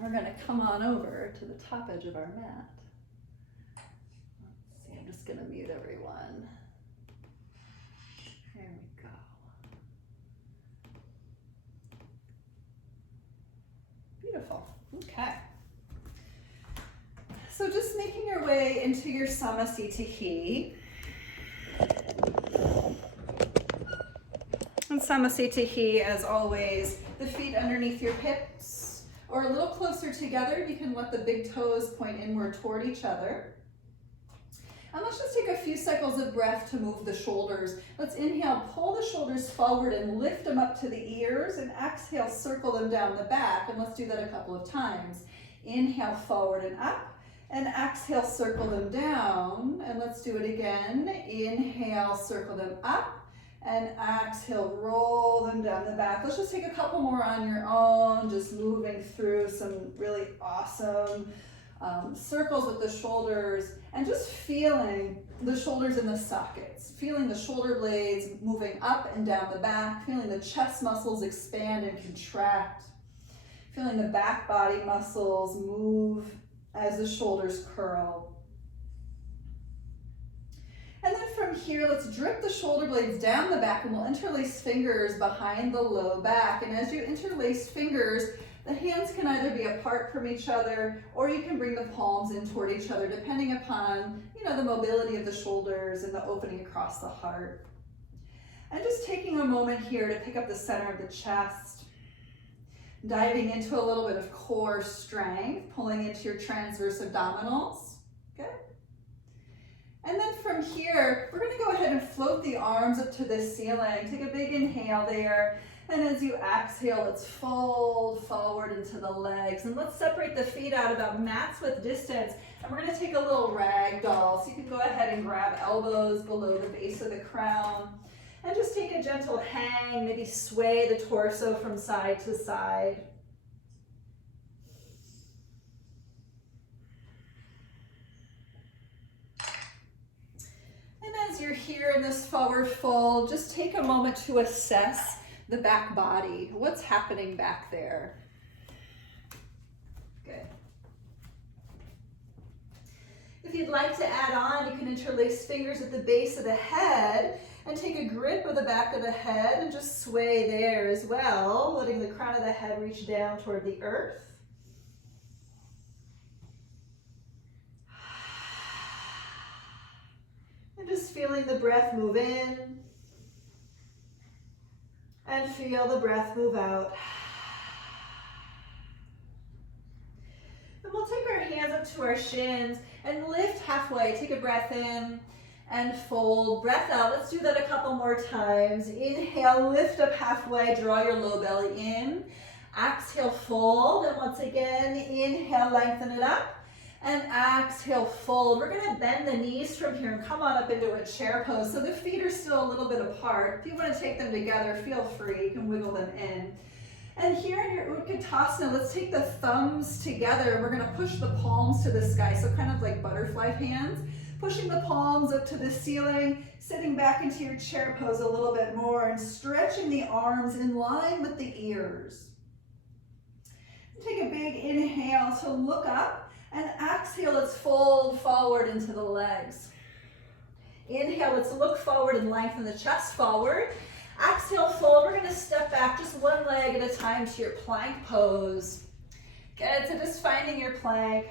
We're going to come on over to the top edge of our mat. Let's see, I'm just going to mute everyone. There we go. Beautiful. Okay. So just making your way into your Samasitahi. And Samasitahi, as always, the feet underneath your hips or a little closer together. You can let the big toes point inward toward each other. And let's just take a few cycles of breath to move the shoulders. Let's inhale, pull the shoulders forward and lift them up to the ears, and exhale, circle them down the back. And let's do that a couple of times. Inhale, forward and up, and exhale, circle them down. And let's do it again. Inhale, circle them up, and exhale, roll them down the back. Let's just take a couple more on your own, just moving through some really awesome circles with the shoulders, and just feeling the shoulders in the sockets, feeling the shoulder blades moving up and down the back, feeling the chest muscles expand and contract, feeling the back body muscles move as the shoulders curl. And then from here, let's drip the shoulder blades down the back, and we'll interlace fingers behind the low back. And as you interlace fingers, the hands can either be apart from each other, or you can bring the palms in toward each other, depending upon, the mobility of the shoulders and the opening across the heart. And just taking a moment here to pick up the center of the chest, diving into a little bit of core strength, pulling into your transverse abdominals. Good. And then from here, we're going to go ahead and float the arms up to the ceiling. Take a big inhale there. And as you exhale, let's fold forward into the legs. And let's separate the feet out about mat's width distance. And we're going to take a little rag doll. So you can go ahead and grab elbows below the base of the crown. And just take a gentle hang, maybe sway the torso from side to side. And as you're here in this forward fold, just take a moment to assess the back body. What's happening back there? Good. If you'd like to add on, you can interlace fingers at the base of the head and take a grip of the back of the head and just sway there as well, letting the crown of the head reach down toward the earth. And just feeling the breath move in. And feel the breath move out. Then we'll take our hands up to our shins and lift halfway. Take a breath in and fold. Breath out. Let's do that a couple more times. Inhale, lift up halfway. Draw your low belly in. Exhale, fold. And once again, inhale, lengthen it up. And exhale, fold. We're going to bend the knees from here and come on up into a chair pose. So the feet are still a little bit apart. If you want to take them together, feel free. You can wiggle them in. And here in your Kudhnasana, let's take the thumbs together. We're going to push the palms to the sky. So kind of like butterfly hands. Pushing the palms up to the ceiling, sitting back into your chair pose a little bit more, and stretching the arms in line with the ears. Take a big inhale to look up. And exhale, let's fold forward into the legs. Inhale, let's look forward and lengthen the chest forward. Exhale, fold. We're going to step back just one leg at a time to your plank pose. Good, so just finding your plank.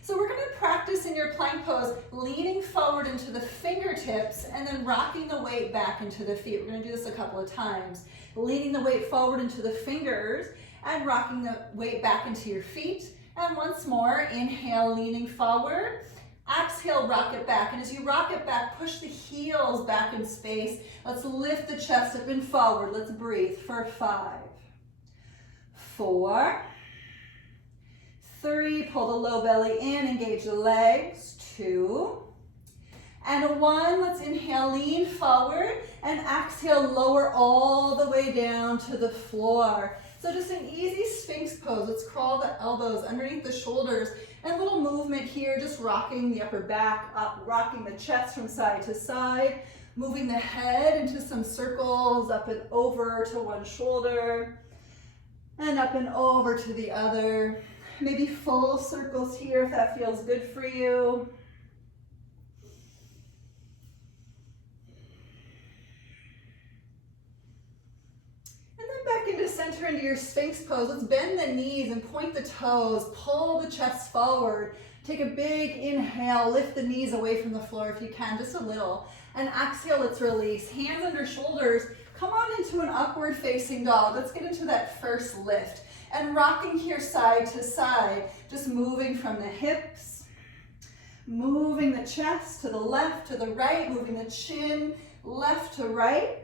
So we're going to practice in your plank pose, leaning forward into the fingertips and then rocking the weight back into the feet. We're going to do this a couple of times. Leaning the weight forward into the fingers and rocking the weight back into your feet. And once more, inhale, leaning forward. Exhale, rock it back. And as you rock it back, push the heels back in space. Let's lift the chest up and forward. Let's breathe for 5, 4, 3. Pull the low belly in, engage the legs. 2, and 1. Let's inhale, lean forward, and exhale, lower all the way down to the floor. So just an easy Sphinx pose. Let's crawl the elbows underneath the shoulders. And a little movement here, just rocking the upper back up, rocking the chest from side to side, moving the head into some circles up and over to one shoulder. And up and over to the other. Maybe full circles here if that feels good for you. And then back into center, into your Sphinx pose. Let's bend the knees and point the toes. Pull the chest forward. Take a big inhale. Lift the knees away from the floor if you can, just a little. And exhale, let's release. Hands under shoulders. Come on into an upward facing dog. Let's get into that first lift. And rocking here side to side, just moving from the hips, moving the chest to the left, to the right, moving the chin left to right.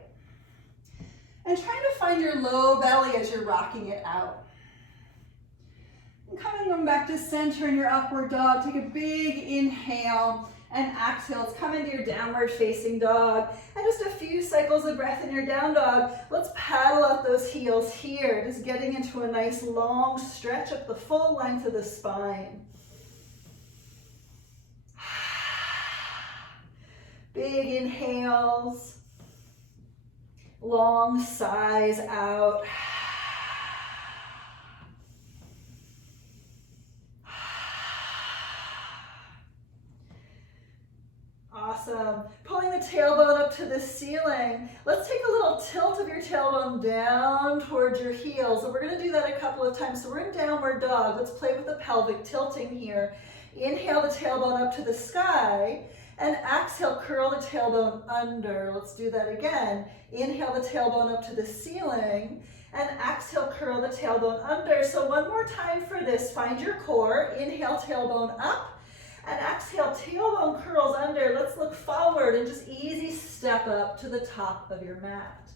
And trying to find your low belly as you're rocking it out. And coming back to center in your upward dog, take a big inhale. And exhale, let's come into your downward facing dog. And just a few cycles of breath in your down dog. Let's paddle out those heels here. Just getting into a nice long stretch up the full length of the spine. Big inhales. Long sighs out. Awesome. Pulling the tailbone up to the ceiling. Let's take a little tilt of your tailbone down towards your heels. And we're going to do that a couple of times. So we're in downward dog. Let's play with the pelvic tilting here. Inhale the tailbone up to the sky. And exhale, curl the tailbone under. Let's do that again. Inhale the tailbone up to the ceiling. And exhale, curl the tailbone under. So one more time for this. Find your core. Inhale, tailbone up. And exhale, tailbone curls under. Let's look forward and just easy step up to the top of your mat.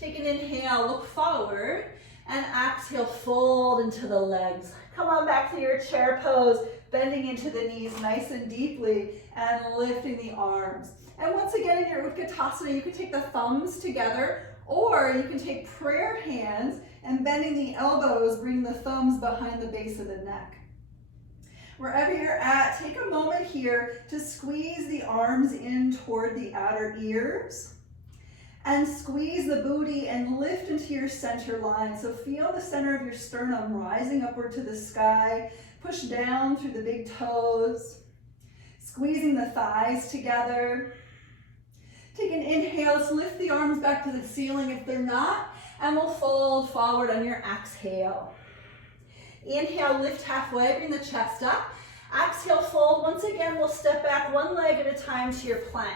Take an inhale, look forward, and exhale, fold into the legs. Come on back to your chair pose, bending into the knees nice and deeply, and lifting the arms. And once again, in your Kudhnasana, you can take the thumbs together, or you can take prayer hands and bending the elbows, bring the thumbs behind the base of the neck. Wherever you're at, take a moment here to squeeze the arms in toward the outer ears and squeeze the booty and lift into your center line. So feel the center of your sternum rising upward to the sky. Push down through the big toes, squeezing the thighs together. Take an inhale. Let's lift the arms back to the ceiling if they're not, and we'll fold forward on your exhale. Inhale, lift halfway, bring the chest up. Exhale, fold. Once again, we'll step back one leg at a time to your plank.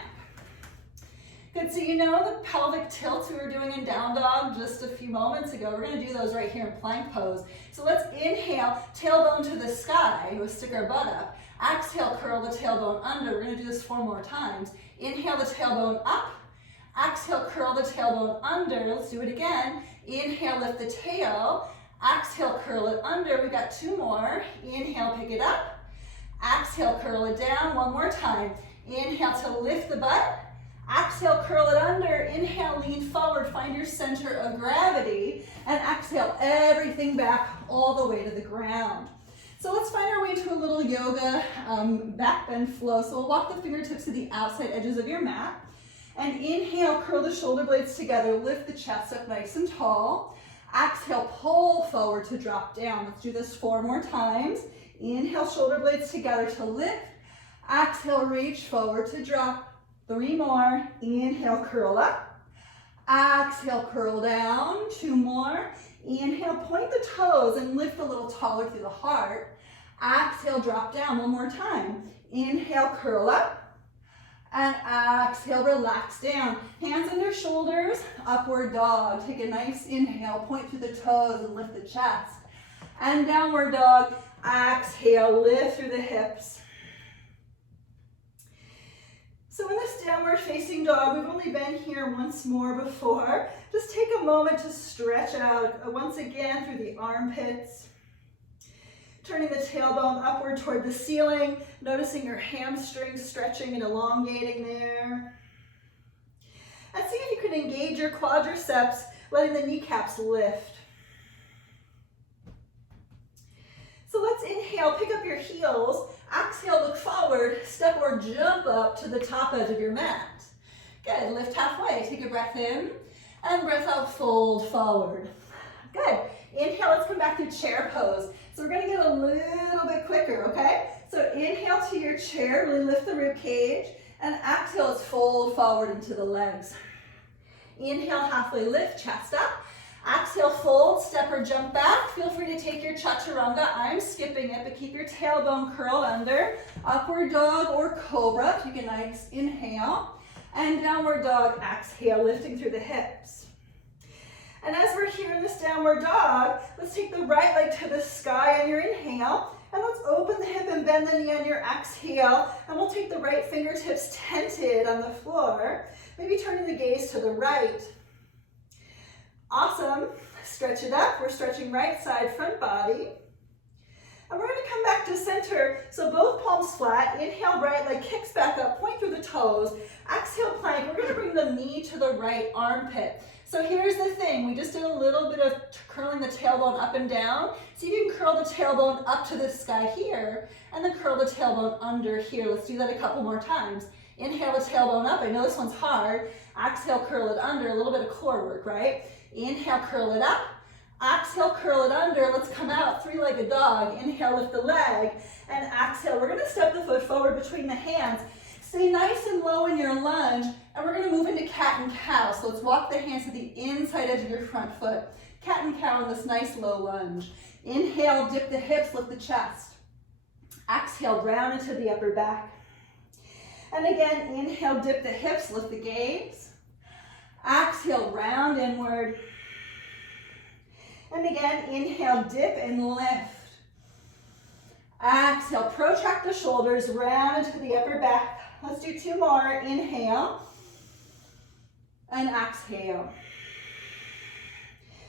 Good, so you know the pelvic tilts we were doing in down dog just a few moments ago. We're gonna do those right here in plank pose. So let's inhale, tailbone to the sky. We'll stick our butt up. Exhale, curl the tailbone under. We're gonna do this 4 more times. Inhale the tailbone up. Exhale, curl the tailbone under. Let's do it again. Inhale, lift the tail. Exhale, curl it under. We've got 2 more. Inhale, pick it up. Exhale, curl it down. 1 more time. Inhale to lift the butt. Exhale, curl it under. Inhale, lean forward. Find your center of gravity. And exhale, everything back all the way to the ground. So let's find our way into a little yoga back bend flow. So we'll walk the fingertips to the outside edges of your mat. And inhale, curl the shoulder blades together. Lift the chest up nice and tall. Exhale, pull forward to drop down. Let's do this 4 more times. Inhale, shoulder blades together to lift. Exhale, reach forward to drop. 3 more. Inhale, curl up. Exhale, curl down. 2 more. Inhale, point the toes and lift a little taller through the heart. Exhale, drop down. 1 more time. Inhale, curl up. And exhale, relax down. Hands under shoulders, upward dog. Take a nice inhale, point through the toes and lift the chest. And downward dog, exhale, lift through the hips. So in this downward facing dog, we've only been here once more before. Just take a moment to stretch out once again through the armpits. Turning the tailbone upward toward the ceiling, noticing your hamstrings stretching and elongating there. And see if you can engage your quadriceps, letting the kneecaps lift. So let's inhale, pick up your heels. Exhale, look forward, step or jump up to the top edge of your mat. Good, lift halfway, take a breath in, and breath out, fold forward. Good. Inhale, let's come back to chair pose. So we're gonna get a little bit quicker, okay? So inhale to your chair, really lift the rib cage, and exhale, let's fold forward into the legs. Inhale, halfway lift, chest up. Exhale, fold, step or jump back. Feel free to take your Chaturanga. I'm skipping it, but keep your tailbone curled under. Upward dog or cobra. Take a nice inhale. And downward dog, exhale, lifting through the hips. And as we're here in this downward dog, let's take the right leg to the sky on your inhale. And let's open the hip and bend the knee on your exhale. And we'll take the right fingertips tented on the floor. Maybe turning the gaze to the right. Awesome. Stretch it up. We're stretching right side, front body. And we're going to come back to center. So both palms flat. Inhale, right leg kicks back up. Point through the toes. Exhale, plank. We're going to bring the knee to the right armpit. So here's the thing. We just did a little bit of curling the tailbone up and down. So you can curl the tailbone up to the sky here. And then curl the tailbone under here. Let's do that a couple more times. Inhale the tailbone up. I know this one's hard. Exhale, curl it under. A little bit of core work, right? Inhale, curl it up. Exhale, curl it under. Let's come out, three-legged dog. Inhale, lift the leg. And exhale, we're gonna step the foot forward between the hands. Stay nice and low in your lunge. And we're gonna move into cat and cow. So let's walk the hands to the inside edge of your front foot. Cat and cow in this nice low lunge. Inhale, dip the hips, lift the chest. Exhale, round into the upper back. And again, inhale, dip the hips, lift the gaze. Exhale, round inward. And again, inhale, dip and lift. Exhale, protract the shoulders, round into the upper back. Let's do two more. Inhale and exhale.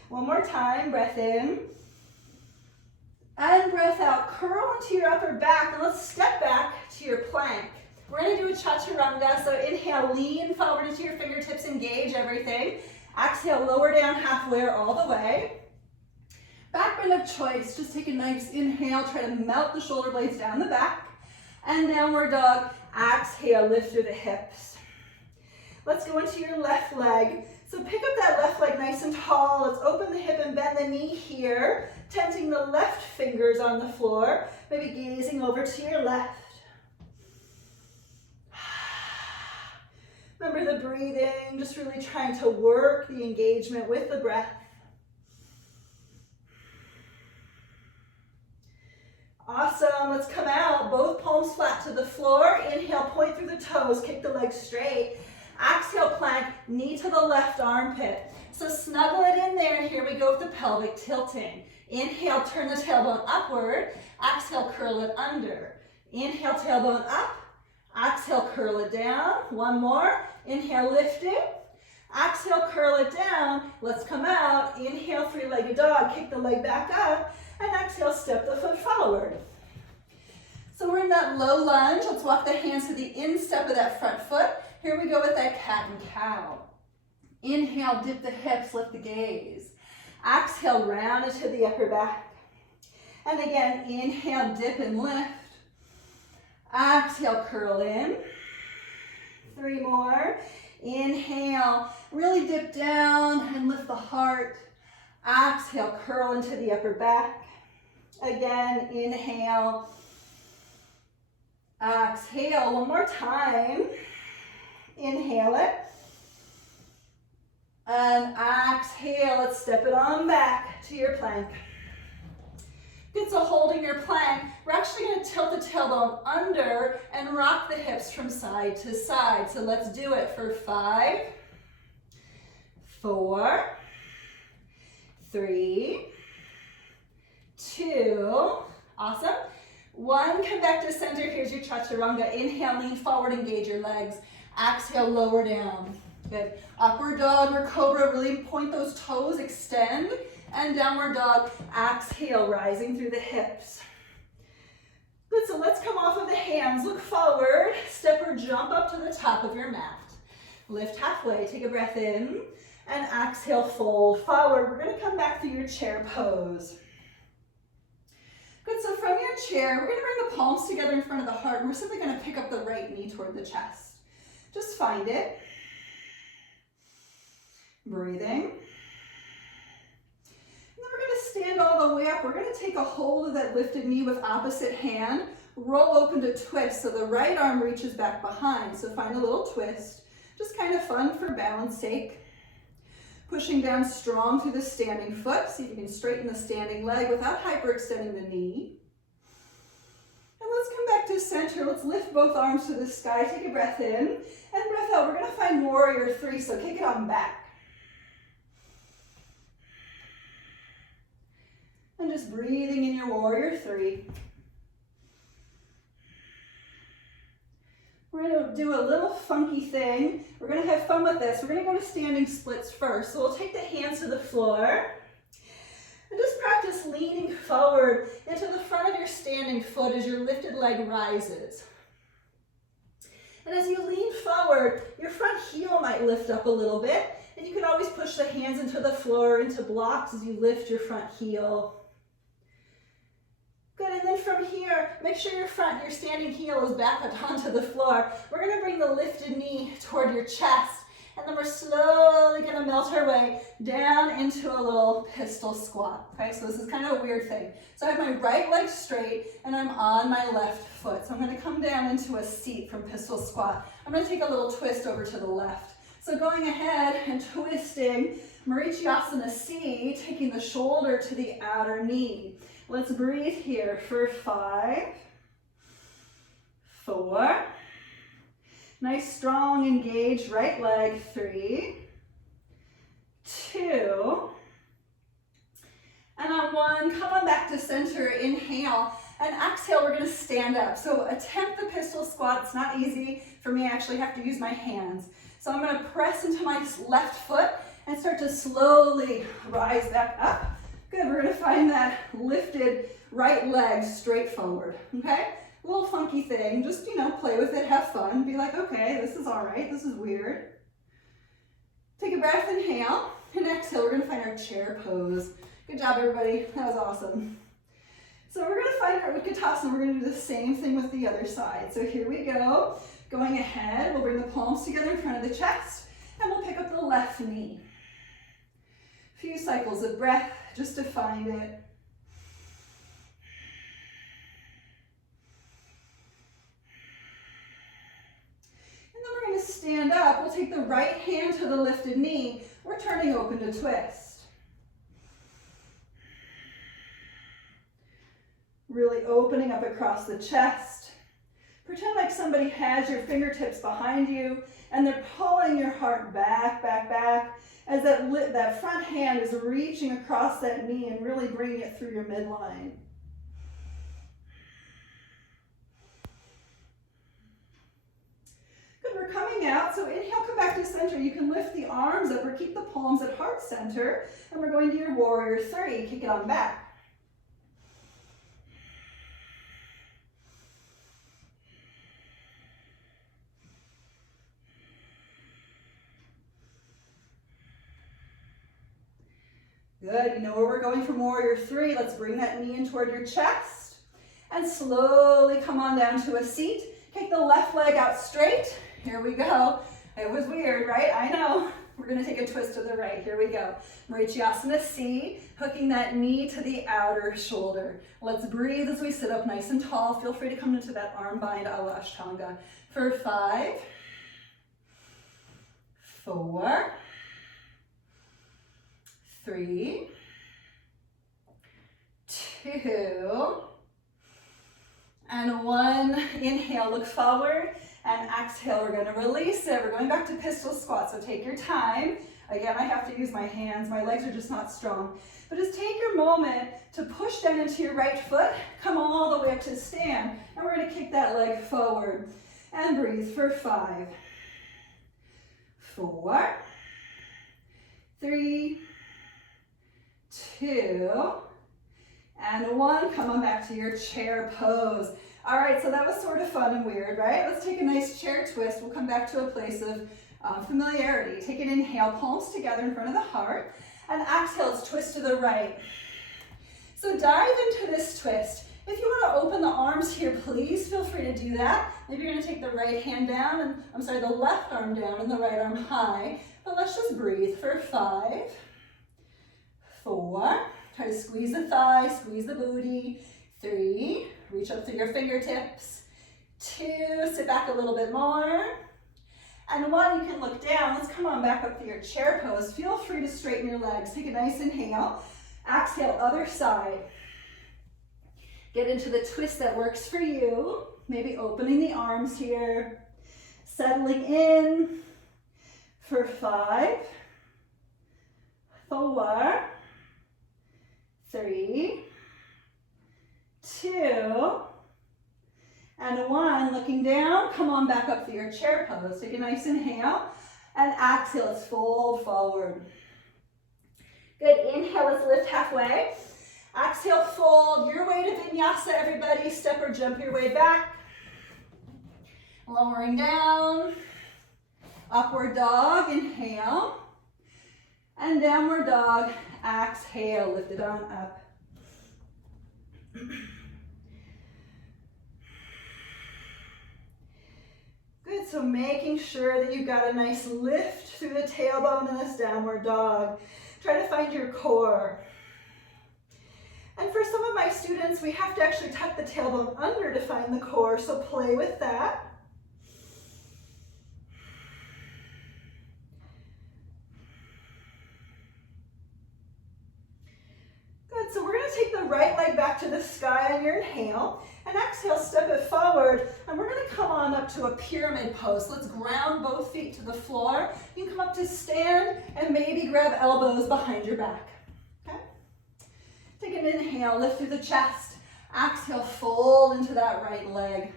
One more time, breath in. And breath out, curl into your upper back, and let's step back to your plank. We're gonna do a Chaturanga, so inhale, lean forward into your fingertips, engage everything. Exhale, lower down halfway or all the way. Back bend of choice, just take a nice inhale, try to melt the shoulder blades down the back. And downward dog, exhale, lift through the hips. Let's go into your left leg. So pick up that left leg nice and tall. Let's open the hip and bend the knee here, tenting the left fingers on the floor, maybe gazing over to your left. Remember the breathing, just really trying to work the engagement with the breath. Awesome, let's come out, both palms flat to the floor. Inhale, point through the toes, kick the legs straight. Exhale, plank, knee to the left armpit. So snuggle it in there, and here we go with the pelvic tilting. Inhale, turn the tailbone upward. Exhale, curl it under. Inhale, tailbone up. Exhale, curl it down. One more. Inhale, lift it. Exhale, curl it down. Let's come out. Inhale, three-legged dog. Kick the leg back up. And exhale, step the foot forward. So we're in that low lunge. Let's walk the hands to the instep of that front foot. Here we go with that cat and cow. Inhale, dip the hips, lift the gaze. Exhale, round into the upper back. And again, inhale, dip and lift. Exhale, curl in. Three more. Inhale, really dip down and lift the heart. Exhale, curl into the upper back. Again, inhale. Exhale, one more time. Inhale it. And exhale, let's step it on back to your plank. Good, so holding your plank, we're actually going to tilt the tailbone under and rock the hips from side to side. So let's do it for 5, 4, 3, 2, awesome. 1, come back to center. Here's your Chaturanga. Inhale, lean forward, engage your legs. Exhale, lower down. Good. Upward dog or cobra, really point those toes, extend. And downward dog, exhale, rising through the hips. Good, so let's come off of the hands, look forward, step or jump up to the top of your mat. Lift halfway, take a breath in, and exhale, fold forward. We're gonna come back to your chair pose. Good, so from your chair, we're gonna bring the palms together in front of the heart, and we're simply gonna pick up the right knee toward the chest. Just find it. Breathing. it all the way up, we're gonna take a hold of that lifted knee with opposite hand, roll open to twist, so the right arm reaches back behind. So find a little twist, just kind of fun for balance sake. Pushing down strong through the standing foot. See if you can straighten the standing leg without hyperextending the knee. And let's come back to center. Let's lift both arms to the sky. Take a breath in and breath out. We're gonna find warrior three, so kick it on back. And just breathing in your warrior three. We're going to do a little funky thing. We're going to have fun with this. We're going to go to standing splits first. So we'll take the hands to the floor and just practice leaning forward into the front of your standing foot as your lifted leg rises. And as you lean forward, your front heel might lift up a little bit, and you can always push the hands into the floor, into blocks as you lift your front heel. Good, and then from here, make sure your standing heel is back up onto the floor. We're gonna bring the lifted knee toward your chest, and then we're slowly gonna melt our way down into a little pistol squat, okay? So this is kind of a weird thing. So I have my right leg straight, and I'm on my left foot. So I'm gonna come down into a seat from pistol squat. I'm gonna take a little twist over to the left. So going ahead and twisting, Vinyasa C, taking the shoulder to the outer knee. Let's breathe here for 5, 4, nice strong engaged right leg, 3, 2, and on 1, come on back to center, inhale, and exhale, we're gonna stand up. So attempt the pistol squat, it's not easy. For me, I actually have to use my hands. So I'm gonna press into my left foot and start to slowly rise back up. Good, we're gonna find that lifted right leg straight forward, okay? A little funky thing, just, play with it, have fun, be like, okay, this is all right, this is weird. Take a breath, inhale, and exhale, we're gonna find our chair pose. Good job, everybody, that was awesome. So we're gonna find our Kudhnasana, we're gonna do the same thing with the other side. So here we go, going ahead, we'll bring the palms together in front of the chest, and we'll pick up the left knee. Few cycles of breath just to find it. And then we're going to stand up. We'll take the right hand to the lifted knee. We're turning open to twist. Really opening up across the chest. Pretend like somebody has your fingertips behind you and they're pulling your heart back, back, back. As that front hand is reaching across that knee and really bringing it through your midline. Good, we're coming out, so inhale, come back to center. You can lift the arms up or keep the palms at heart center, and we're going to your warrior three. Kick it on back. Good, you know where we're going from warrior three. Let's bring that knee in toward your chest and slowly come on down to a seat. Take the left leg out straight. Here we go. It was weird, right? I know. We're gonna take a twist to the right. Here we go. Vinyasa C, hooking that knee to the outer shoulder. Let's breathe as we sit up nice and tall. Feel free to come into that arm bind a la Ashtanga for 5, 4, 3, 2, and 1. Inhale, look forward, and exhale, we're gonna release it. We're going back to pistol squat, so take your time. Again, I have to use my hands. My legs are just not strong. But just take your moment to push down into your right foot, come all the way up to stand, and we're gonna kick that leg forward. And breathe for 5, 4, 3, 2, and 1. Come on back to your chair pose. All right, so that was sort of fun and weird, right? Let's take a nice chair twist. We'll come back to a place of familiarity. Take an inhale, palms together in front of the heart, and exhale, let's twist to the right. So dive into this twist. If you want to open the arms here, please feel free to do that. Maybe you're going to take the right hand down, and the left arm down and the right arm high. But let's just breathe for 5, 4, Try to squeeze the thigh, squeeze the booty. 3, reach up through your fingertips. 2, sit back a little bit more. And 1, you can look down. Let's come on back up to your chair pose. Feel free to straighten your legs. Take a nice inhale. Exhale, other side. Get into the twist that works for you. Maybe opening the arms here. Settling in for 5, 4, 3, 2, and 1. Looking down, come on back up to your chair pose. Take a nice inhale and exhale. Let's fold forward. Good. Inhale, let's lift halfway. Exhale, fold your way to Vinyasa, everybody. Step or jump your way back. Lowering down. Upward dog, inhale. And downward dog, exhale. Lift it on up. Good, so making sure that you've got a nice lift through the tailbone in this downward dog. Try to find your core. And for some of my students, we have to actually tuck the tailbone under to find the core, so play with that. Good, so we're going to take the right leg back to the sky on your inhale, and exhale, step it forward, and we're going to come on up to a pyramid pose. Let's ground both feet to the floor. You can come up to stand and maybe grab elbows behind your back. Okay? Take an inhale, lift through the chest. Exhale, fold into that right leg.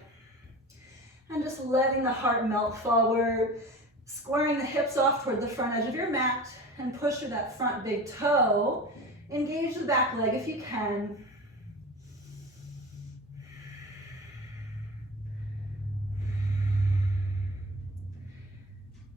And just letting the heart melt forward, squaring the hips off toward the front edge of your mat, and push through that front big toe. Engage the back leg if you can.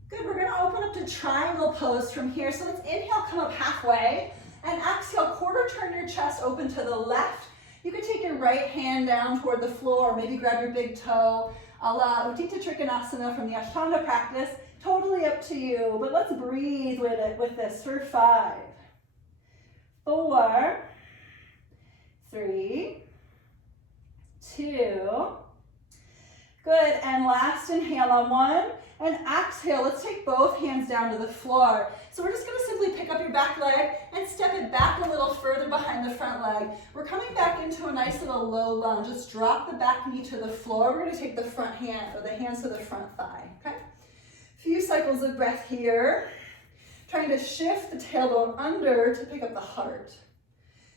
Good, we're going to open up to triangle pose from here. So let's inhale, come up halfway, and exhale, quarter turn your chest open to the left. You can take your right hand down toward the floor, maybe grab your big toe, a la Kudhnasana from the Ashtanga practice. Totally up to you, but let's breathe with it, with this for 5, 4, 3, 2, good, and last inhale on 1, and exhale, let's take both hands down to the floor. So we're just going to simply pick up your back leg and step it back a little further behind the front leg. We're coming back into a nice little low lunge. Just drop the back knee to the floor. We're going to take the front hand, or the hands to the front thigh, okay? Few cycles of breath here. Trying to shift the tailbone under to pick up the heart.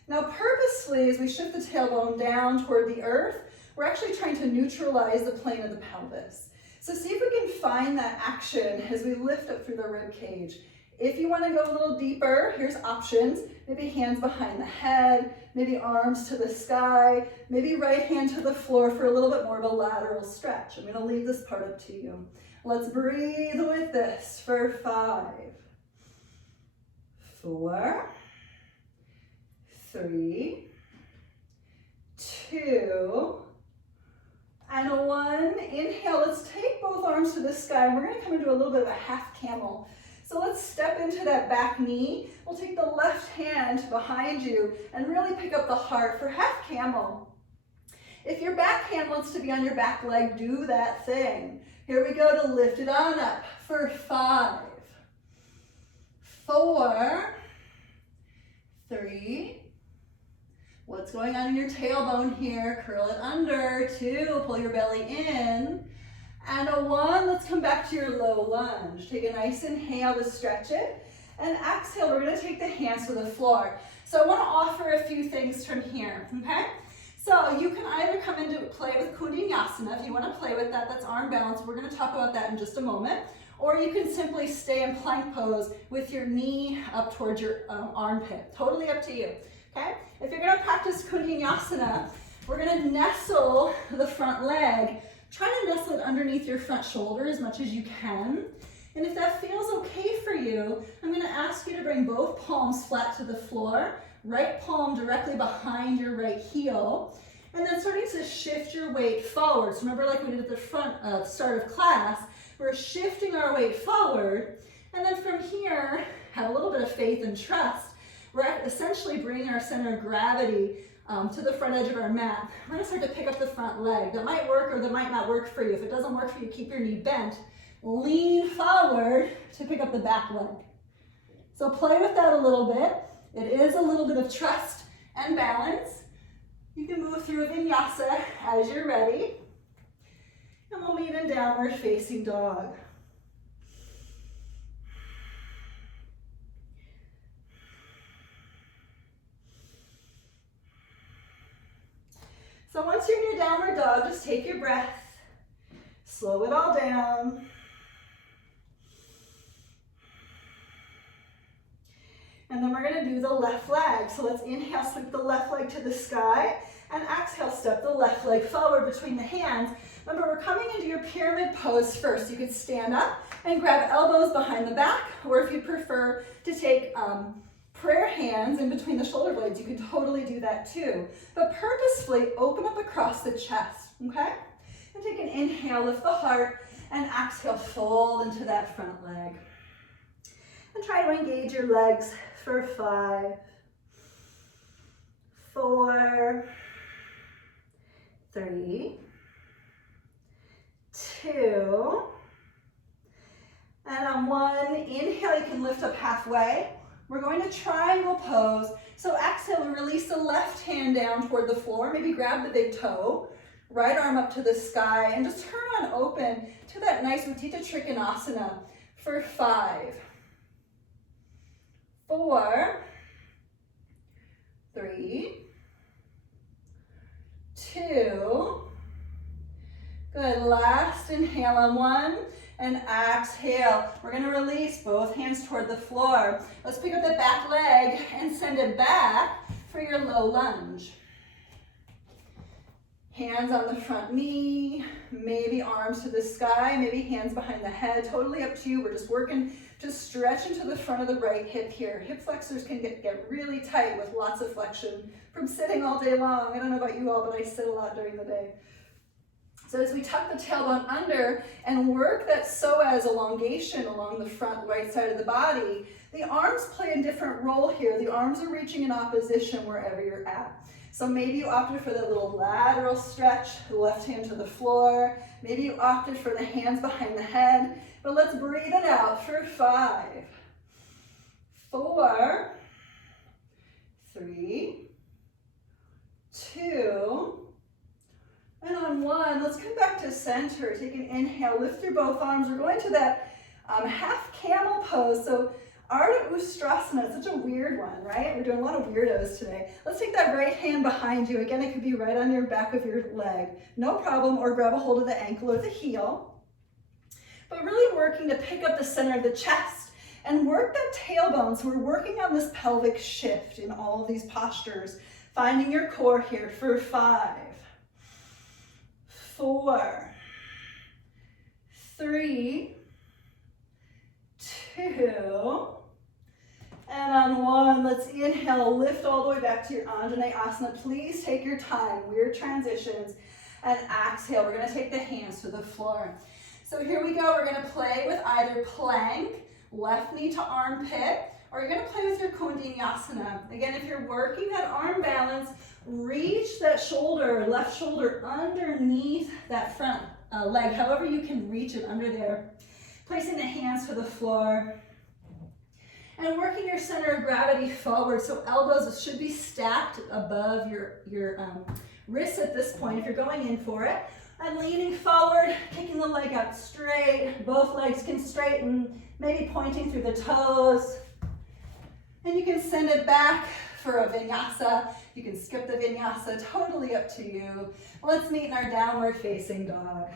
Now purposely, as we shift the tailbone down toward the earth, we're actually trying to neutralize the plane of the pelvis. So see if we can find that action as we lift up through the rib cage. If you want to go a little deeper, here's options. Maybe hands behind the head, maybe arms to the sky, maybe right hand to the floor for a little bit more of a lateral stretch. I'm going to leave this part up to you. Let's breathe with this for 5, 4, 3, 2, and 1. Inhale, let's take both arms to the sky, and we're going to come into a little bit of a half camel. So let's step into that back knee. We'll take the left hand behind you and really pick up the heart for half camel. If your back hand wants to be on your back leg, do that thing. Here we go to lift it on up for 5, 4, 3, what's going on in your tailbone here? Curl it under. 2, pull your belly in. And a 1, let's come back to your low lunge. Take a nice inhale to stretch it. And exhale, we're going to take the hands to the floor. So I want to offer a few things from here, okay? So you can either come into play with Kundinyasana. If you want to play with that, that's arm balance. We're going to talk about that in just a moment. Or you can simply stay in plank pose with your knee up towards your armpit. Totally up to you, okay? If you're going to practice Kundinyasana, we're going to nestle the front leg. Try to nestle it underneath your front shoulder as much as you can. And if that feels okay for you, I'm going to ask you to bring both palms flat to the floor, right palm directly behind your right heel, and then starting to shift your weight forward. So remember, like we did at the front start of class, we're shifting our weight forward, and then from here, have a little bit of faith and trust. we're essentially bringing our center of gravity to the front edge of our mat. We're gonna start to pick up the front leg. That might work or that might not work for you. If it doesn't work for you, keep your knee bent. Lean forward to pick up the back leg. So play with that a little bit. It is a little bit of trust and balance. You can move through a vinyasa as you're ready. And we'll meet in downward facing dog. So once you're in your downward dog, just take your breath, slow it all down. And then we're gonna do the left leg. So let's inhale, sweep the left leg to the sky, and exhale, step the left leg forward between the hands. Remember, we're coming into your pyramid pose first. You can stand up and grab elbows behind the back, or if you prefer to take prayer hands in between the shoulder blades, you can totally do that too. But purposefully open up across the chest, okay? And take an inhale, lift the heart, and exhale, fold into that front leg. And try to engage your legs for 5, 4, 3, 2, and on 1, inhale, you can lift up halfway. We're going to triangle pose. So exhale, release the left hand down toward the floor. Maybe grab the big toe, right arm up to the sky, and just turn on open to that nice Utthita Trikonasana for 5, 4, 3, 2, good, last inhale on 1, and exhale. We're gonna release both hands toward the floor. Let's pick up the back leg and send it back for your low lunge. Hands on the front knee, maybe arms to the sky, maybe hands behind the head, totally up to you. We're just working to stretch into the front of the right hip here. Hip flexors can get really tight with lots of flexion from sitting all day long. I don't know about you all, but I sit a lot during the day. So as we tuck the tailbone under and work that psoas elongation along the front right side of the body, the arms play a different role here. The arms are reaching in opposition wherever you're at. So maybe you opted for that little lateral stretch, the left hand to the floor. Maybe you opted for the hands behind the head. But let's breathe it out for 5, 4, 3, 2, and on 1, let's come back to center. Take an inhale, lift through both arms. We're going to that half camel pose. So Ardha Ustrasana, it's such a weird one, right? We're doing a lot of weirdos today. Let's take that right hand behind you. Again, it could be right on your back of your leg. No problem, or grab a hold of the ankle or the heel. But really working to pick up the center of the chest and work that tailbone. So we're working on this pelvic shift in all of these postures. Finding your core here for 5, 4, 3, 2, and on 1, let's inhale, lift all the way back to your Kundinyasana. Please take your time, weird transitions, and exhale. We're gonna take the hands to the floor. So here we go, we're gonna play with either plank, left knee to armpit, or you're gonna play with your Kundinyasana. Again, if you're working that arm balance, reach that shoulder, left shoulder underneath that front leg, however you can reach it under there. Placing the hands to the floor. And working your center of gravity forward, so elbows should be stacked above your wrists at this point if you're going in for it. And leaning forward, kicking the leg out straight. Both legs can straighten, maybe pointing through the toes. And you can send it back for a vinyasa. You can skip the vinyasa, totally up to you. Let's meet in our downward facing dog.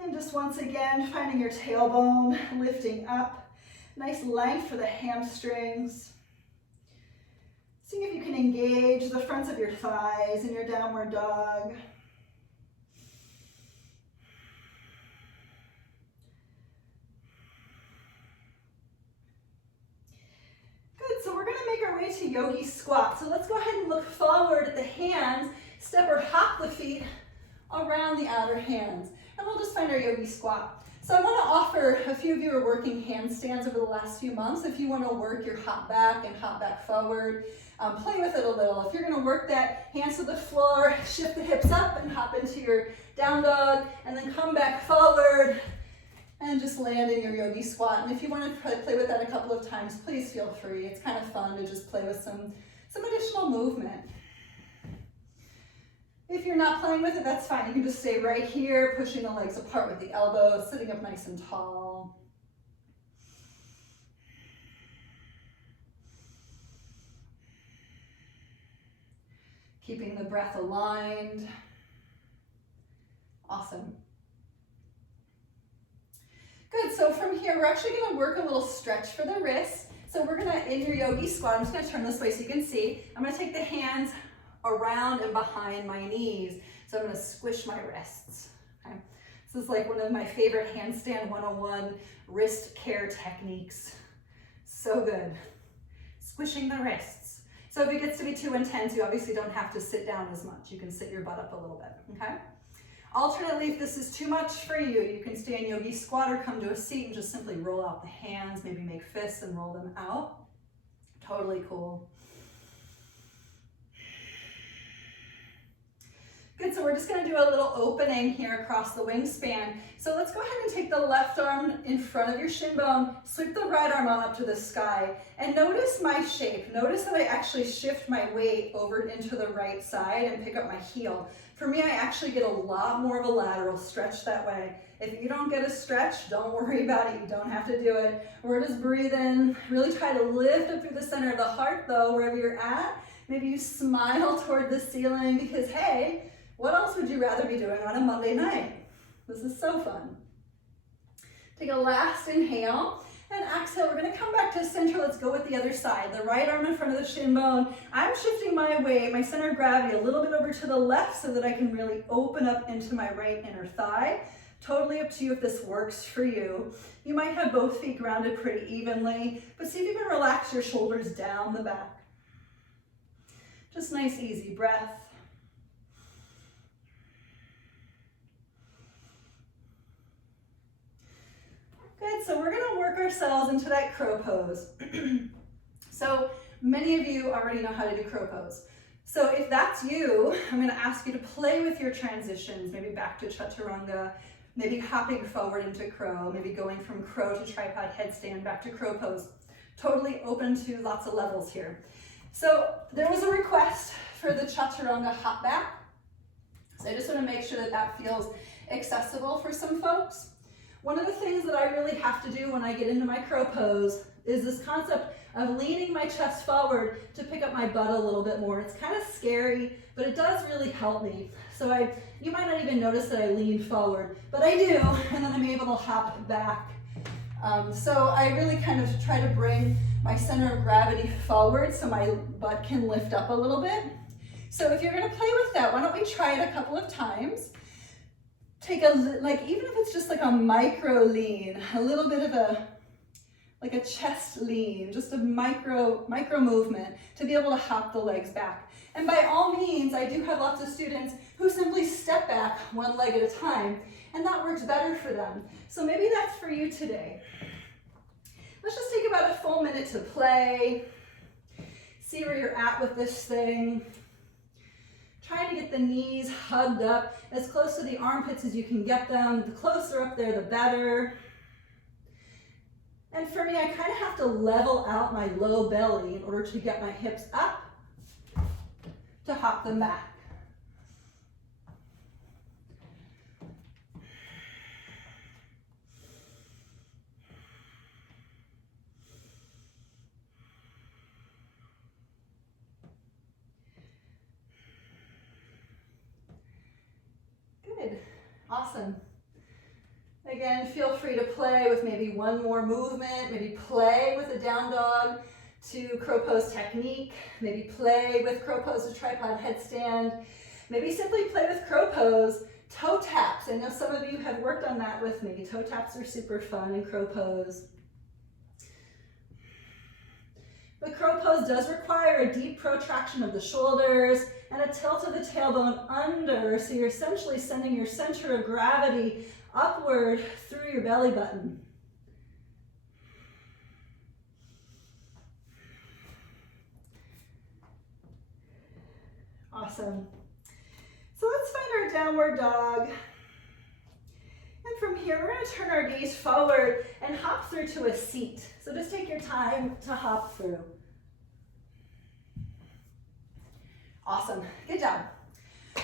And just once again, finding your tailbone, lifting up. Nice length for the hamstrings. Seeing if you can engage the fronts of your thighs in your downward dog. Good, so we're gonna make our way to Yogi Squat. So let's go ahead and look forward at the hands, step or hop the feet around the outer hands. And we'll just find our Yogi Squat. So I want to offer, a few of you are working handstands over the last few months. If you want to work your hop back and hop back forward, play with it a little. If you're going to work that, hands to the floor, shift the hips up and hop into your down dog, and then come back forward and just land in your yogi squat. And if you want to play with that a couple of times, please feel free. It's kind of fun to just play with some additional movement. If you're not playing with it, that's fine. You can just stay right here, pushing the legs apart with the elbows, sitting up nice and tall. Keeping the breath aligned. Awesome. Good, so from here, we're actually gonna work a little stretch for the wrists. So we're gonna, in your yogi squat, I'm just gonna turn this way so you can see. I'm gonna take the hands around and behind my knees. So I'm gonna squish my wrists, okay? This is like one of my favorite handstand 101 wrist care techniques. So good. Squishing the wrists. So if it gets to be too intense, you obviously don't have to sit down as much. You can sit your butt up a little bit, okay? Alternately, if this is too much for you, you can stay in yogi squat or come to a seat and just simply roll out the hands, maybe make fists and roll them out. Totally cool. Good, so we're just gonna do a little opening here across the wingspan. So let's go ahead and take the left arm in front of your shin bone, sweep the right arm on up to the sky, and notice my shape. Notice that I actually shift my weight over into the right side and pick up my heel. For me, I actually get a lot more of a lateral stretch that way. If you don't get a stretch, don't worry about it. You don't have to do it. We're just breathing. Really try to lift up through the center of the heart though, wherever you're at. Maybe you smile toward the ceiling because, hey, what else would you rather be doing on a Monday night? This is so fun. Take a last inhale and exhale. We're gonna come back to center. Let's go with the other side. The right arm in front of the shin bone. I'm shifting my weight, my center of gravity a little bit over to the left so that I can really open up into my right inner thigh. Totally up to you if this works for you. You might have both feet grounded pretty evenly, but see if you can relax your shoulders down the back. Just nice, easy breath. Good, so we're gonna work ourselves into that crow pose. So many of you already know how to do crow pose. So if that's you, I'm gonna ask you to play with your transitions, maybe back to Chaturanga, maybe hopping forward into crow, maybe going from crow to tripod headstand back to crow pose. Totally open to lots of levels here. So there was a request for the Chaturanga hop back. So I just wanna make sure that that feels accessible for some folks. One of the things that I really have to do when I get into my crow pose is this concept of leaning my chest forward to pick up my butt a little bit more. It's kind of scary, but it does really help me. So you might not even notice that I lean forward, but I do, and then I'm able to hop back. So I really kind of try to bring my center of gravity forward so my butt can lift up a little bit. So if you're gonna play with that, why don't we try it a couple of times? Take even if it's just like a micro lean, a little bit of a chest lean, just a micro movement to be able to hop the legs back. And by all means, I do have lots of students who simply step back one leg at a time, and that works better for them. So maybe that's for you today. Let's just take about a full minute to play, see where you're at with this thing. Try to get the knees hugged up as close to the armpits as you can get them. The closer up there, the better. And for me, I kind of have to level out my low belly in order to get my hips up to hop them back. Awesome. Again, feel free to play with maybe one more movement, maybe play with a down dog to crow pose technique, maybe play with crow pose to tripod headstand, maybe simply play with crow pose toe taps. I know some of you have worked on that with me. Toe taps are super fun in crow pose. But crow pose does require a deep protraction of the shoulders and a tilt of the tailbone under, so you're essentially sending your center of gravity upward through your belly button. Awesome. So let's find our downward dog. And from here, we're going to turn our gaze forward and hop through to a seat. So just take your time to hop through. Awesome. Good job.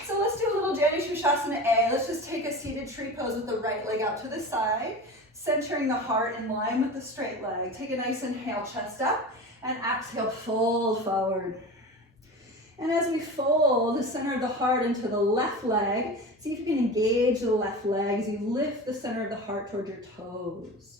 So let's do a little Janushrishasana A. Let's just take a seated tree pose with the right leg out to the side, centering the heart in line with the straight leg. Take a nice inhale, chest up, and exhale, fold forward. And as we fold the center of the heart into the left leg, see if you can engage the left leg as you lift the center of the heart towards your toes.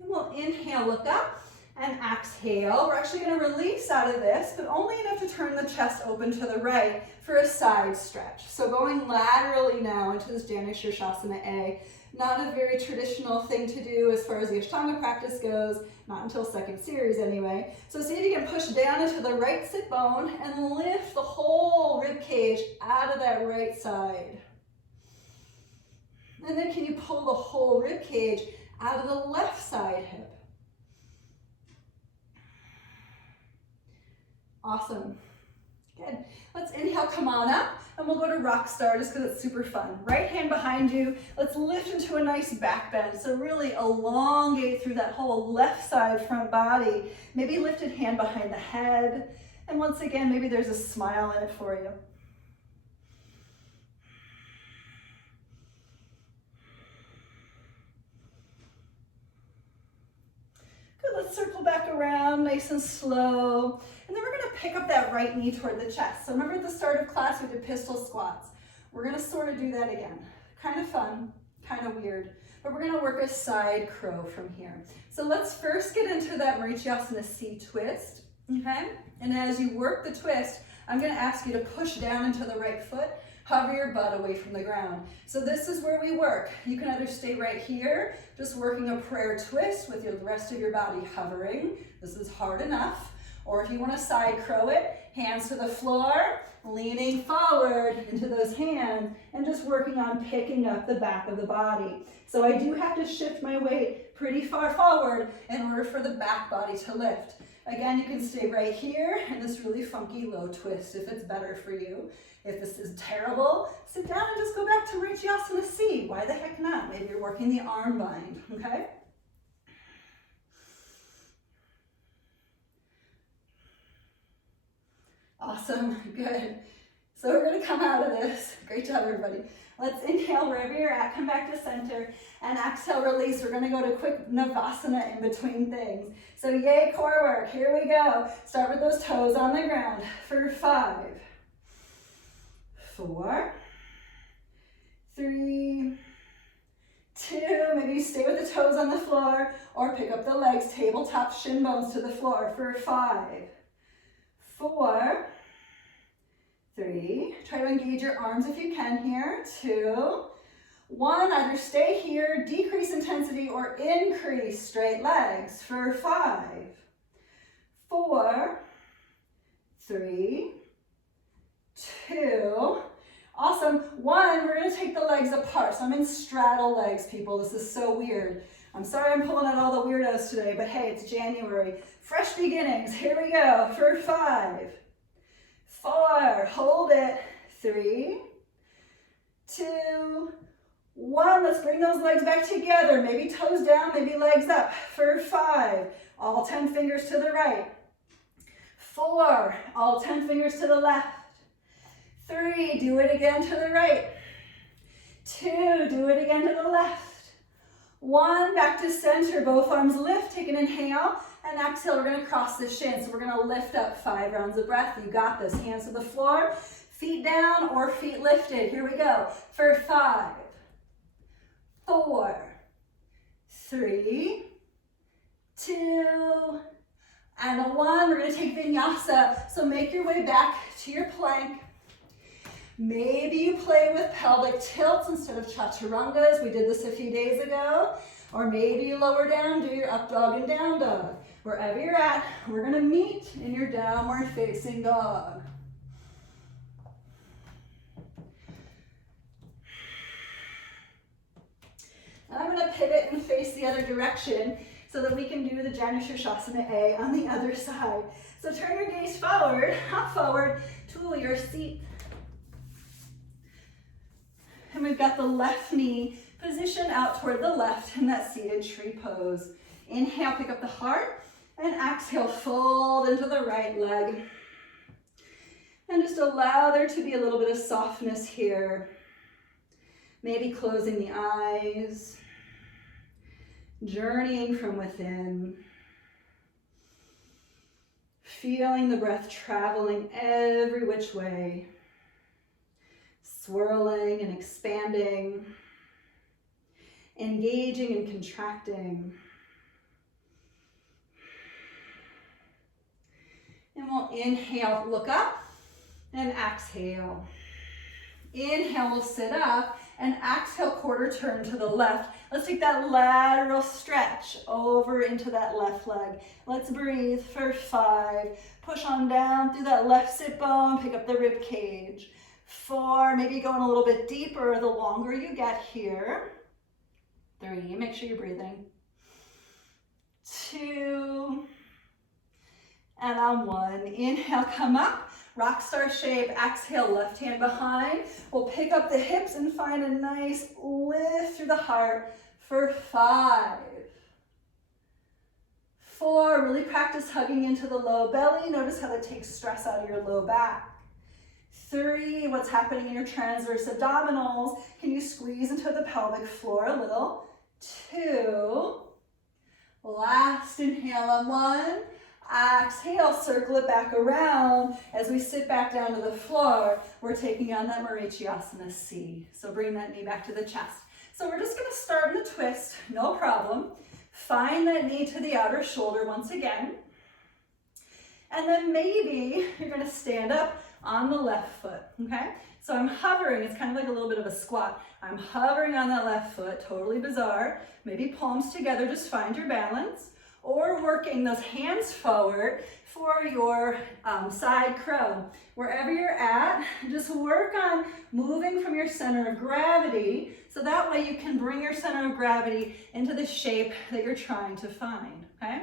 And we'll inhale, look up, and exhale. We're actually going to release out of this, but only enough to turn the chest open to the right for a side stretch. So going laterally now into this Janushrishasana A. Not a very traditional thing to do as far as the Ashtanga practice goes, not until second series anyway. So see if you can push down into the right sit bone and lift the whole rib cage out of that right side. And then can you pull the whole rib cage out of the left side hip? Awesome. Good. Let's inhale, come on up, and we'll go to rock star just because it's super fun. Right hand behind you. Let's lift into a nice back bend. So really elongate through that whole left side front body. Maybe lifted hand behind the head. And once again, maybe there's a smile in it for you. Good, let's circle back around nice and slow. And then we're going to pick up that right knee toward the chest. So remember at the start of class we did pistol squats. We're going to sort of do that again. Kind of fun, kind of weird. But we're going to work a side crow from here. So let's first get into that Marichasana C twist. Okay? And as you work the twist, I'm going to ask you to push down into the right foot. Hover your butt away from the ground. So this is where we work. You can either stay right here, just working a prayer twist with the rest of your body hovering. This is hard enough. Or if you want to side crow it, hands to the floor, leaning forward into those hands, and just working on picking up the back of the body. So I do have to shift my weight pretty far forward in order for the back body to lift. Again, you can stay right here in this really funky low twist if it's better for you. If this is terrible, sit down and just go back to Marichasana C. Why the heck not? Maybe you're working the arm bind, okay? Awesome, good. So we're gonna come out of this. Great job, everybody. Let's inhale wherever you're at, come back to center, and exhale, release. We're gonna go to quick Navasana in between things. So yay, core work, here we go. Start with those toes on the ground for 5, 4, 3, 2, maybe you stay with the toes on the floor, or pick up the legs, tabletop shin bones to the floor for 5, 4, 3, try to engage your arms if you can here, 2, 1, either stay here, decrease intensity, or increase straight legs for 5, 4, 3, 2, awesome, 1, we're going to take the legs apart. So I'm in straddle legs, people. This is so weird. I'm sorry I'm pulling out all the weirdos today, but hey, it's January. Fresh beginnings. Here we go for 5, 4, hold it, 3, 2, 1. Let's bring those legs back together. Maybe toes down, maybe legs up for 5. All 10 fingers to the right. 4, all 10 fingers to the left. 3, do it again to the right. 2, do it again to the left. 1, back to center, both arms lift, take an inhale, and exhale, we're gonna cross the shins. So we're gonna lift up 5 rounds of breath. You got this, hands to the floor, feet down or feet lifted. Here we go, for 5, 4, 3, 2, and a 1. We're gonna take Vinyasa. So make your way back to your plank. Maybe you play with pelvic tilts instead of Chaturangas. We did this a few days ago. Or maybe you lower down, do your up dog and down dog. Wherever you're at, we're gonna meet in your downward facing dog. And I'm gonna pivot and face the other direction so that we can do the Janu Shirshasana A on the other side. So turn your gaze forward, hop forward to your seat. And we've got the left knee position out toward the left in that seated tree pose. Inhale, pick up the heart, and exhale, fold into the right leg. And just allow there to be a little bit of softness here. Maybe closing the eyes, journeying from within, feeling the breath traveling every which way, swirling and expanding, engaging and contracting. And we'll inhale, look up, and exhale. Inhale, we'll sit up, and exhale, quarter turn to the left. Let's take that lateral stretch over into that left leg. Let's breathe for 5. Push on down through that left sit bone, pick up the rib cage. 4, maybe going a little bit deeper the longer you get here. 3, make sure you're breathing. 2, and on 1. Inhale, come up, rock star shape. Exhale, left hand behind. We'll pick up the hips and find a nice lift through the heart for 5. 4, really practice hugging into the low belly. Notice how that takes stress out of your low back. 3, what's happening in your transverse abdominals? Can you squeeze into the pelvic floor a little? 2, last inhale on 1. Exhale, circle it back around. As we sit back down to the floor, we're taking on that Marichyasana C. So bring that knee back to the chest. So we're just gonna start in the twist, no problem. Find that knee to the outer shoulder once again. And then maybe you're gonna stand up on the left foot, okay? So I'm hovering, it's kind of like a little bit of a squat. I'm hovering on that left foot, totally bizarre. Maybe palms together, just find your balance. Or working those hands forward for your side crow. Wherever you're at, just work on moving from your center of gravity, so that way you can bring your center of gravity into the shape that you're trying to find, okay?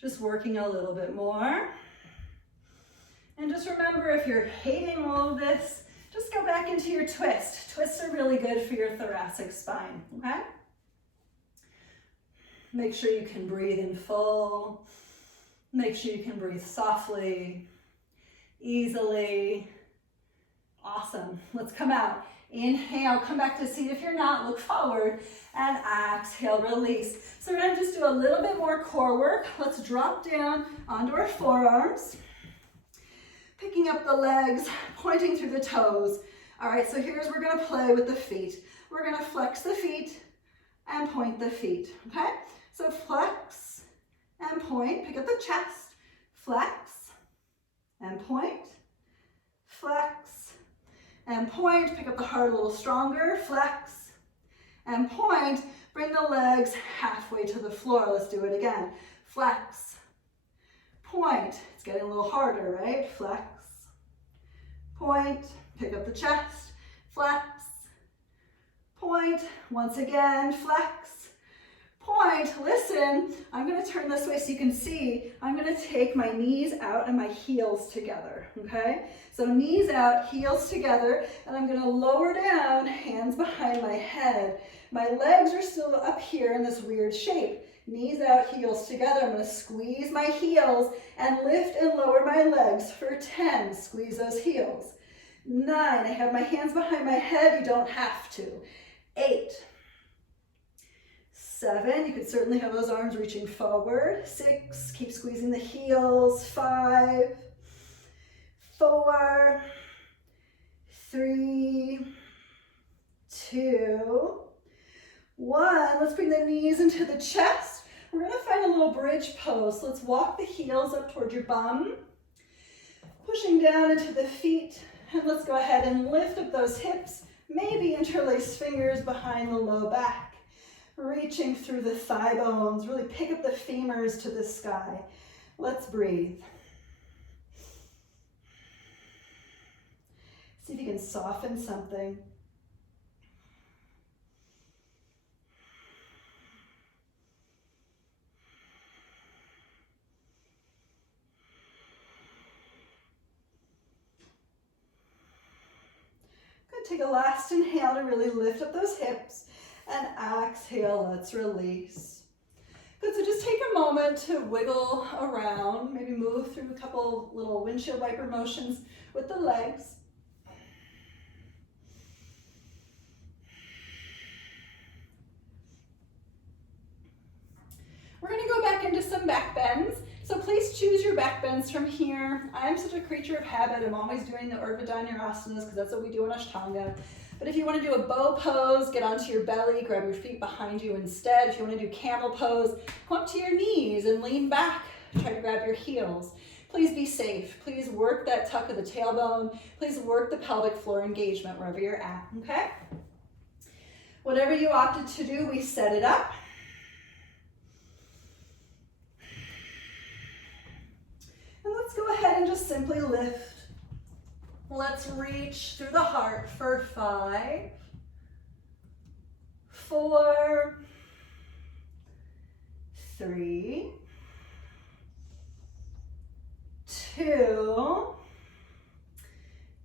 Just working a little bit more. And just remember, if you're hating all of this, just go back into your twist. Twists are really good for your thoracic spine, okay? Make sure you can breathe in full. Make sure you can breathe softly, easily. Awesome. Let's come out. Inhale, come back to seat. If you're not, look forward. And exhale, release. So we're going to just do a little bit more core work. Let's drop down onto our forearms. Picking up the legs, pointing through the toes. All right, so here's we're going to play with the feet. We're going to flex the feet and point the feet, okay? So flex and point, pick up the chest, flex and point, flex and point, pick up the heart a little stronger, flex and point, bring the legs halfway to the floor. Let's do it again. Flex, point, it's getting a little harder, right? Flex, point, pick up the chest, flex, point, once again, flex, point. Listen, I'm going to turn this way so you can see. I'm going to take my knees out and my heels together, okay? So knees out, heels together, and I'm going to lower down, hands behind my head. My legs are still up here in this weird shape. Knees out, heels together. I'm going to squeeze my heels and lift and lower my legs for 10. Squeeze those heels. 9, I have my hands behind my head. You don't have to. 8, 7, you could certainly have those arms reaching forward. 6, keep squeezing the heels. 5, 4, 3, 2, 1. Let's bring the knees into the chest. We're going to find a little bridge pose. So let's walk the heels up toward your bum, pushing down into the feet. And let's go ahead and lift up those hips. Maybe interlace fingers behind the low back. reaching through the thigh bones. Really pick up the femurs to the sky. Let's breathe. See if you can soften something. Good, take a last inhale to really lift up those hips, and exhale, let's release. Good, so just take a moment to wiggle around, maybe move through a couple little windshield wiper motions with the legs. We're going to go back into some back bends. So please choose your back bends from here. I am such a creature of habit. I'm always doing the Urdhva because that's what we do in Ashtanga. But if you want to do a bow pose, get onto your belly, grab your feet behind you instead. If you want to do camel pose, come up to your knees and lean back. Try to grab your heels. Please be safe. Please work that tuck of the tailbone. Please work the pelvic floor engagement wherever you're at, okay? Whatever you opted to do, we set it up. And let's go ahead and just simply lift. Let's reach through the heart for 5, 4, 3, 2.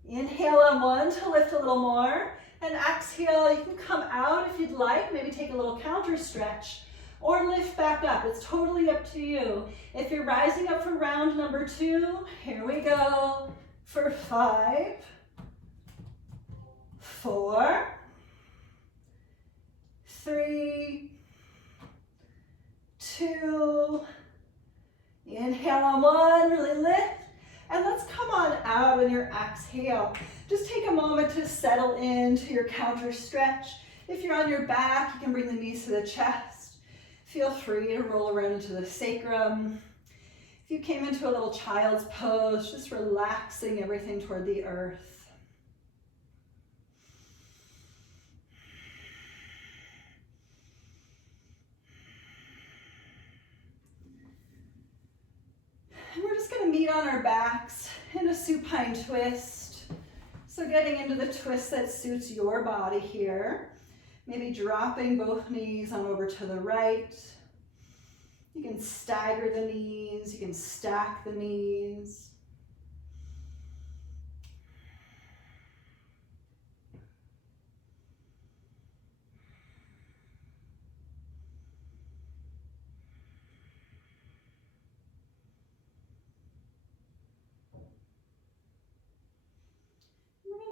Inhale on 1 to lift a little more. And exhale, you can come out if you'd like. Maybe take a little counter stretch. Or lift back up. It's totally up to you. If you're rising up for round number 2, here we go. For 5, 4, 3, 2. Inhale on 1, really lift. And let's come on out on your exhale. Just take a moment to settle into your counter stretch. If you're on your back, you can bring the knees to the chest. Feel free to roll around into the sacrum. If you came into a little child's pose, just relaxing everything toward the earth. And we're just going to meet on our backs in a supine twist. So getting into the twist that suits your body here. Maybe dropping both knees on over to the right. You can stagger the knees, you can stack the knees.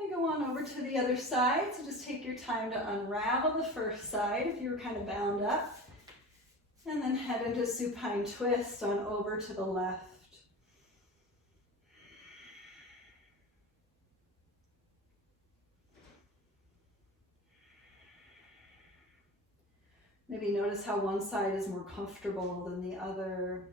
Go on over to the other side, so just take your time to unravel the first side if you were kind of bound up, and then head into supine twist on over to the left. Maybe notice how one side is more comfortable than the other.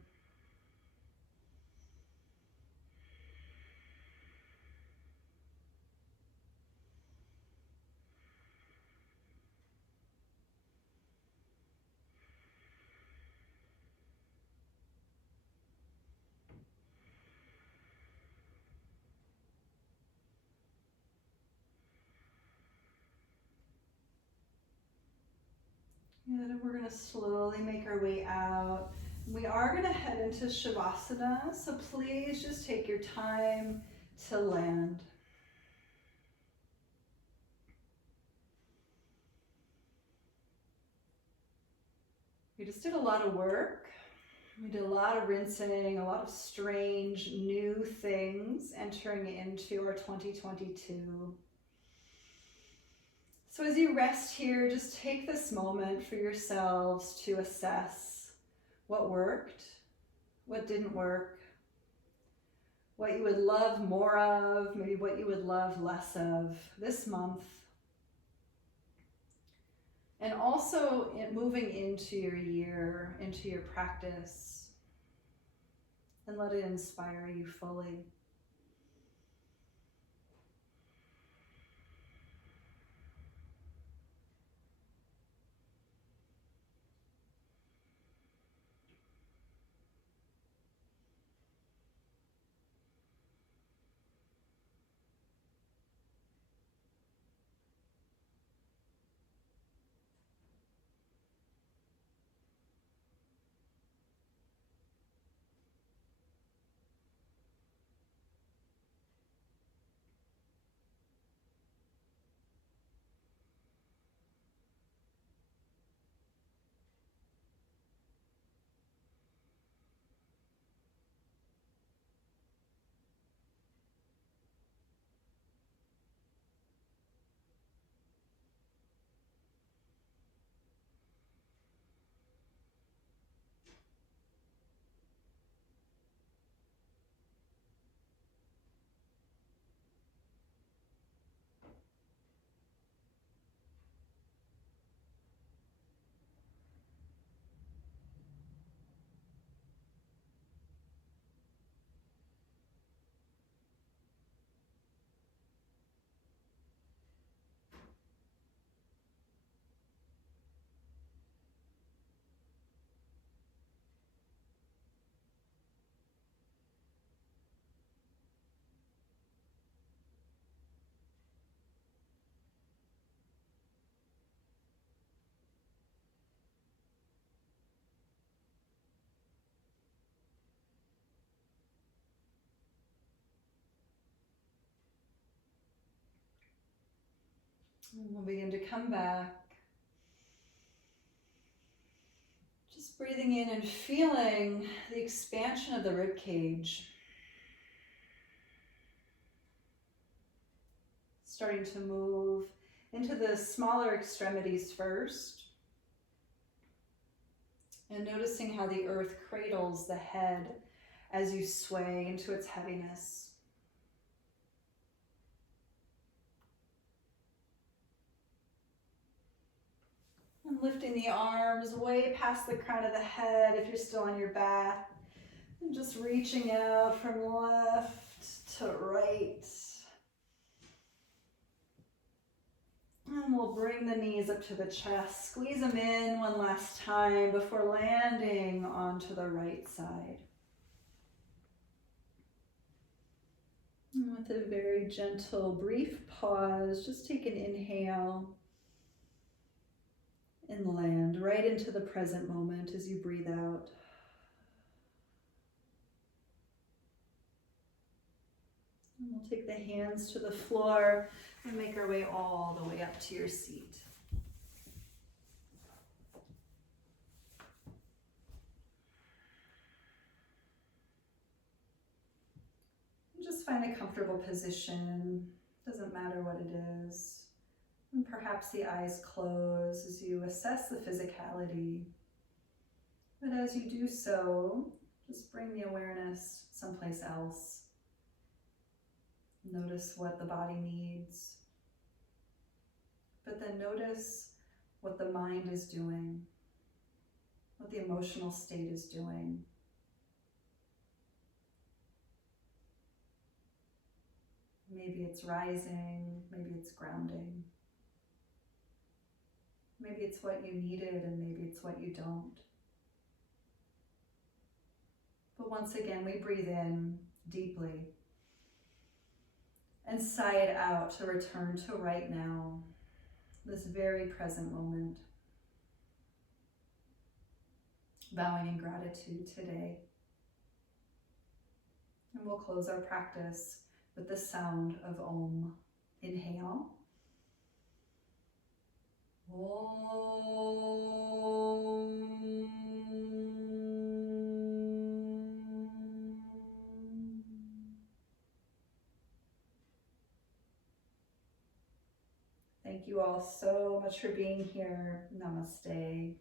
And we're going to slowly make our way out. We are going to head into Shavasana, so please just take your time to land. We just did a lot of work. We did a lot of rinsing, a lot of strange new things entering into our 2022. So as you rest here, just take this moment for yourselves to assess what worked, what didn't work, what you would love more of, maybe what you would love less of this month. And also moving into your year, into your practice, and let it inspire you fully. And we'll begin to come back. Just breathing in and feeling the expansion of the rib cage. Starting to move into the smaller extremities first. And noticing how the earth cradles the head as you sway into its heaviness. And lifting the arms way past the crown of the head if you're still on your back. And just reaching out from left to right. And we'll bring the knees up to the chest. Squeeze them in one last time before landing onto the right side. And with a very gentle, brief pause, just take an inhale and land right into the present moment as you breathe out. And we'll take the hands to the floor and make our way all the way up to your seat. And just find a comfortable position. Doesn't matter what it is. And perhaps the eyes close as you assess the physicality. But as you do so, just bring the awareness someplace else. Notice what the body needs. But then notice what the mind is doing, what the emotional state is doing. Maybe it's rising, maybe it's grounding. Maybe it's what you needed and maybe it's what you don't. But once again, we breathe in deeply and sigh it out to return to right now, this very present moment. Bowing in gratitude today. And we'll close our practice with the sound of Om. Inhale. Om. Thank you all so much for being here. Namaste.